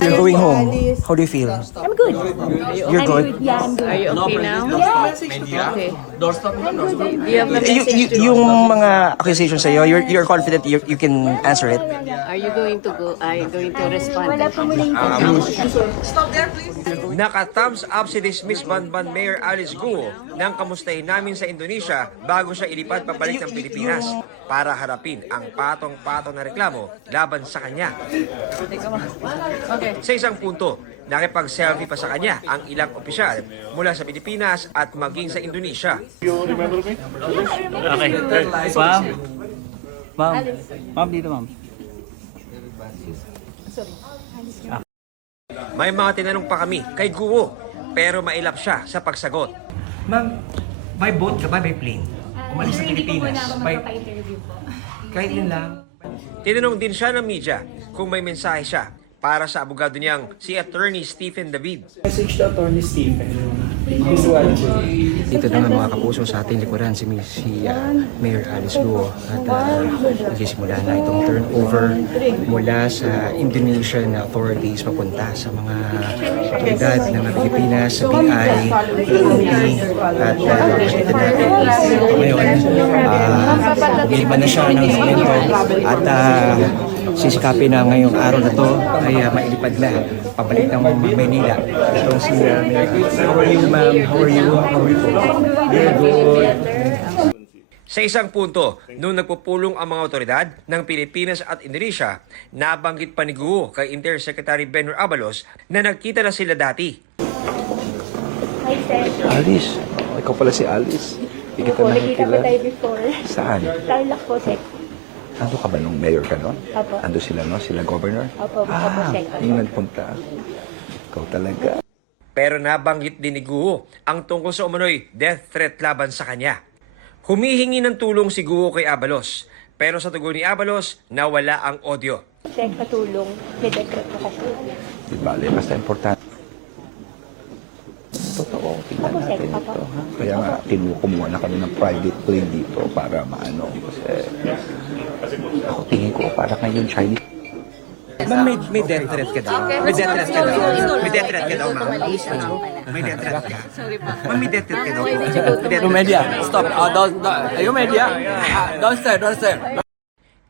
You're going home. How do you feel? I'm good. You're good? Yeah, I'm good. Are you okay now? Okay. Do you have a message to Yung mga accusations sa'yo, you're confident you can answer it? Are you going to go? Are you going to respond? Wala pong muling Naka-thumbs up si dismiss Banban Mayor Alice Guo nang kamustahin namin sa Indonesia bago siya ilipat pabalik ng Pilipinas para harapin ang patong-patong na reklamo laban sa kanya. Sa isang punto, nakipag-selfie pa sa kanya ang ilang opisyal mula sa Pilipinas at maging sa Indonesia. Okay. Ma'am. Ma'am. Ma'am, dito ma'am. May mga tinanong pa kami kay Guo pero mailap siya sa pagsagot. Ma'am, may boat ka ba? May plane? Umalis sa Pilipinas? Kahit yun lang. Tinanong din siya ng media kung may mensahe siya para sa abogado niyang si Attorney Stephen David. Message to Attorney Stephen. Visual. Dito na nga mga kapuso sa ating likuran si Mayor Alice Guo at nagsisimula na itong turnover mula sa Indonesian authorities papunta sa mga otoridad ng Pilipinas, sa BI, PNP at makikita natin ngayon gilman na siya ng semento at sisikapin na ngayong araw na to ay mailipad na pabalik ng Maynila. Itong si how are you ma'am? How are you? How are you? Very good. Sa isang punto, nung nagpupulong ang mga otoridad ng Pilipinas at Indonesia, nabanggit pa ni Guo kay Intersecretary Benhur Abalos na nagkita na sila dati. Hi, sir. Alice, ikaw pala si Alice. Hindi kita Opo, nakita ko nakikilala. tayo before. Saan? Tarlac po, sir. Ando ka ba nung mayor ka doon? Opo. Ando sila, no? Sila governor? Opo, opo, sir. Yung nagpunta. Ikaw talaga. Pero nabanggit din ni Guo ang tungkol sa umano'y death threat laban sa kanya. Humihingi ng tulong si Guo kay Abalos, pero sa tugon ni Abalos, nawala ang audio. Sir, patulong. May decret po kasi. Di bale, basta importante. Totoo, tingnan Opo, sir. natin Opo. ito. Ha? Kaya nga, kumuha na kami ng private plane dito para maano. Kasi ako tingin ko para ngayon Chinese. Ma'am, may death threat ka daw? May death threat ka daw? May death threat ka daw, ma'am? May death threat ka? Ma'am, may death threat ka daw? You media. Stop. Don't. You media. Don't stay.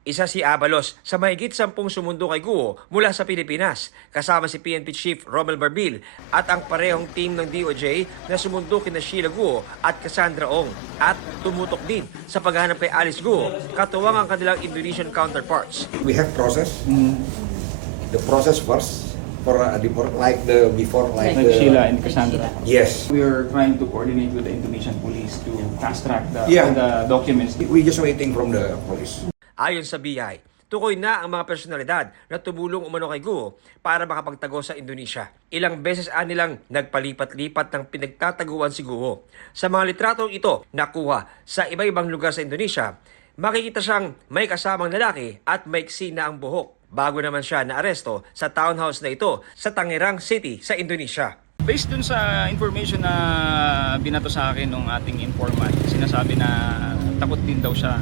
Isa si Abalos sa mahigit 10 sumundo kay Guo mula sa Pilipinas, kasama si PNP Chief Romel Barbil at ang parehong team ng DOJ na sumundo kina Sheila Guo at Cassandra Ong at tumutok din sa paghahanap kay Alice Guo, katuwang ang kanilang Indonesian counterparts. We have process. The process first for like the before like Like the, Sheila and Cassandra. Yes. We are trying to coordinate with the Indonesian police to fast track all Yeah. the documents. We just waiting from the police. Ayon sa BI, tukoy na ang mga personalidad na tumulong umano kay Guo para makapagtago sa Indonesia. Ilang beses nilang nagpalipat-lipat ng pinagtataguan si Guo. Sa mga litratong ito nakuha sa iba-ibang lugar sa Indonesia, makikita siyang may kasamang lalaki at maiksi na ang buhok. Bago naman siya naaresto sa townhouse na ito sa Tangerang City sa Indonesia. Based dun sa information na binato sa akin ng ating informant, sinasabi na takot din daw siya,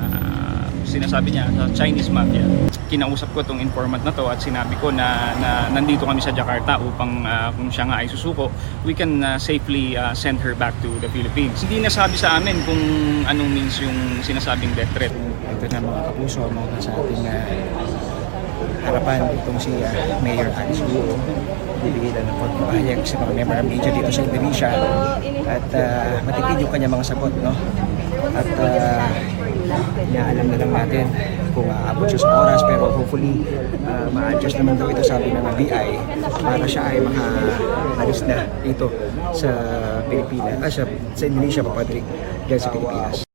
sinasabi niya sa Chinese mafia. Kinausap ko itong informant na to at sinabi ko na nandito kami sa Jakarta upang kung siya nga ay susuko, we can safely send her back to the Philippines. Hindi nasabi sa amin kung anong means yung sinasabing death threat. Ito na mga kapuso, mga sa ating harapan itong si Mayor Alice Guo. Bibigay lang ng pagpapahayag sa mga member ng media dito sa Indonesia at matipid yung kanya mga sagot, no? At inaalam na lang natin kung aabot siya sa oras, pero hopefully ma-adjust naman daw ito, sabi ng BI, para siya ay makaalis na dito sa Pilipinas, sa Indonesia, papadrik dyan sa Pilipinas.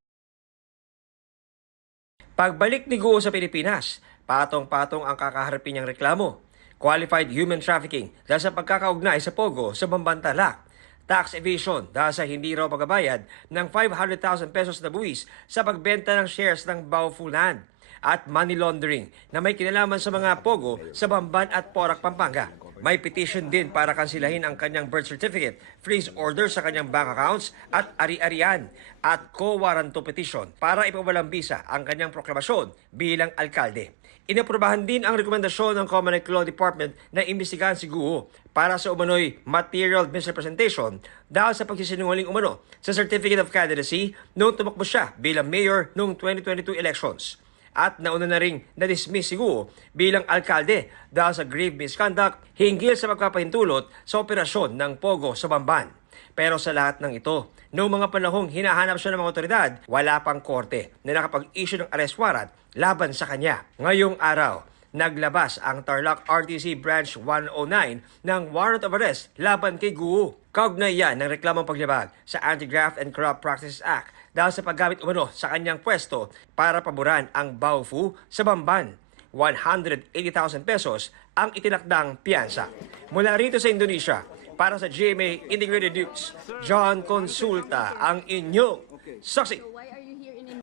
Pagbalik ni Guo sa Pilipinas, patong-patong ang kakaharapin niyang reklamo. Qualified human trafficking dahil sa pagkakaugnay sa Pogo sa Bambantalak. Tax evasion dahil sa hindi raw pagbabayad ng 500,000 pesos na buwis sa pagbenta ng shares ng Baofulan. At money laundering na may kinalaman sa mga Pogo sa Bamban at Porac, Pampanga. May petition din para kansilahin ang kanyang birth certificate, freeze order sa kanyang bank accounts at ari-arian at co-warranto petition para ipawalang bisa ang kanyang proklamasyon bilang alkalde. Inaprubahan din ang rekomendasyon ng Comelec Law Department na imbestigahan si Guo para sa umano'y material misrepresentation dahil sa pagsisinungaling umano sa Certificate of Candidacy noong tumakbo siya bilang mayor noong 2022 elections. At nauna na ring na-dismiss si Guo bilang alkalde dahil sa grave misconduct hinggil sa pagpapahintulot sa operasyon ng Pogo sa Bamban. Pero sa lahat ng ito, noong mga panahong hinahanap siya ng mga otoridad, wala pang korte na nakapag-issue ng arrest warrant laban sa kanya. Ngayong araw, naglabas ang Tarlac RTC Branch 109 ng warrant of arrest laban kay Guo. Kaugnay yan ng reklamong paglabag sa Anti-Graft and Corrupt Practices Act dahil sa paggamit umano sa kanyang pwesto para paboran ang Baofu sa Bamban. 180,000 pesos ang itinakdang piyansa. Mula rito sa Indonesia, para sa GMA Integrated News, John Consulta ang inyong saksi.